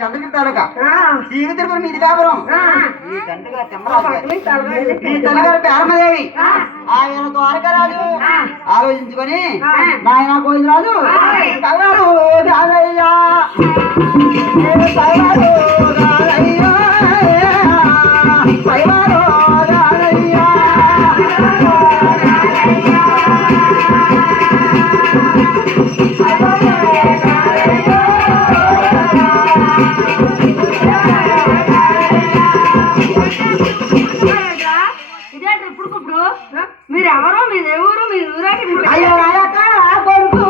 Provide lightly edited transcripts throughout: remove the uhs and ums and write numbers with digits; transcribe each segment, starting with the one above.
చంద్రగిరి శ్రీగిరిపురం మీది కాపురం ఈ తండ్రిగా మీ తల్లిగారు పేరమదేవి ఆయన ద్వారకరాజు ఆలోచించుకొని నాయన గోవిందరాజు తగారు రాదయ్యా తగారు రాదయ్యా తగారు రాదయ్యా మీరెవరు మీ దేవుడు మీ ఊరాకి అయ్యో కొడుకు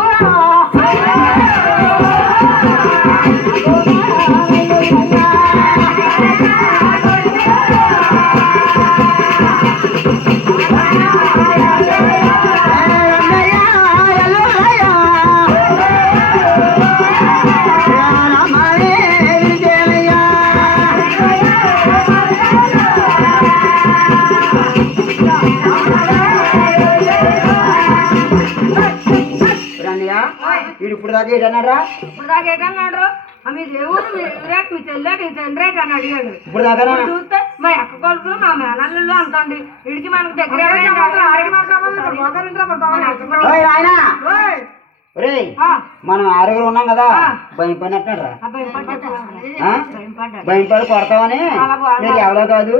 ఇప్పుడు దాకా ఏంటన్నారా ఇప్పుడు దాకా ఏంటన్నాడు మీ దేవుడు మీ ఊరాకి మీ చెల్లెకి మీ తండ్రి అని అడిగాడు ఇప్పుడు దాకా చూస్తే మా అక్క కొడుకు మా మేనల్లు అంతండి వీడికి మనకు దగ్గర మనం ఆరుగురు ఉన్నాం కదా భయం పని అంటారా భయం పడి కొడతామని నీకు ఎవరో కాదు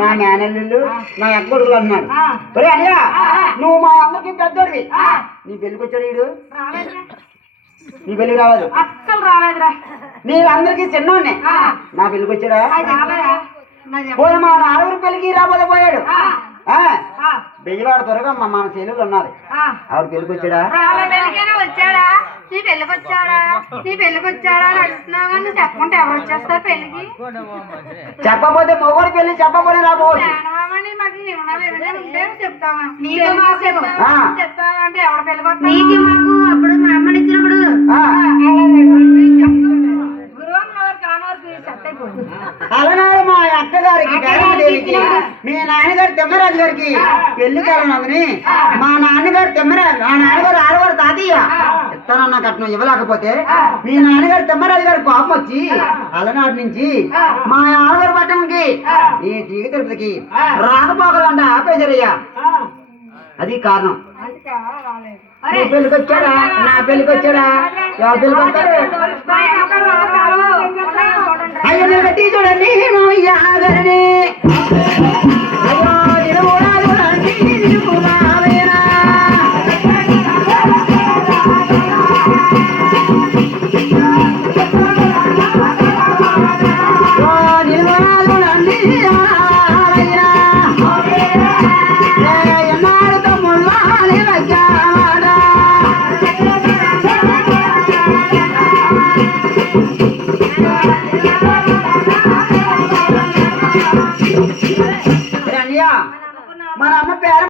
నా మేనల్లు నా అక్క కొడుకులు అంటున్నాడు ఒరే అయ్యా నువ్వు మా అందరికి పెద్దోడివి నీ పెళ్ళికి వచ్చాడు వీడు నీ పెళ్ళికి రాలేదు అస్సలు రాలేదురా నీళ్ళందరికీ చిన్నోడ్నే నా పెళ్ళికి వచ్చాడా పోయి మా నాలుగురు పెళ్ళికి రాబోతే పోయాడు బెయ్యవాడు త్వరగా మన చెల్లెలు ఉన్నది ఆవిడ పెళ్ళికి వచ్చాడా వచ్చాడా నీ పెళ్ళికి వచ్చాడా నీ పెళ్ళికి వచ్చాడా అని అడుగుతున్నావు కానీ చెప్పమంటే ఎవరు వచ్చేస్తారు పెళ్ళికి చెప్పకపోతే మొగోడు పెళ్లి చెప్పకపోతే రాబోవచ్చు చెప్తావా చెప్తావంటే ఎవరు పెళ్ళికి నీకు మాకు అప్పుడు మా అమ్మని ఇచ్చినప్పుడు అలనాడు మా అక్కగారికి దేవికి మీ నాన్నగారు తిమ్మరాజు గారికి పెళ్లి కాలనందుని మా నాన్నగారు ఆడవారు తాతయ్య ఇస్తానన్న కట్నం ఇవ్వలేకపోతే మీ నాన్నగారు తిమ్మరాజు గారి కోపం వచ్చి అలనాటి నుంచి మా ఆడవారి పట్టణంకి ఈ తీగ తిరుపతికి రాకపోకలంట ఆపేశారయ్యా అది కారణం నీ పెళ్ళికి వచ్చాడా నా పెళ్ళికి వచ్చాడా ఎవరు పెళ్ళికి వస్తాడు అయ్యో నేను కట్టి చూడండి యాగరణి అయ్యో నేను కూడా చూడండి మన అమ్మ పేరు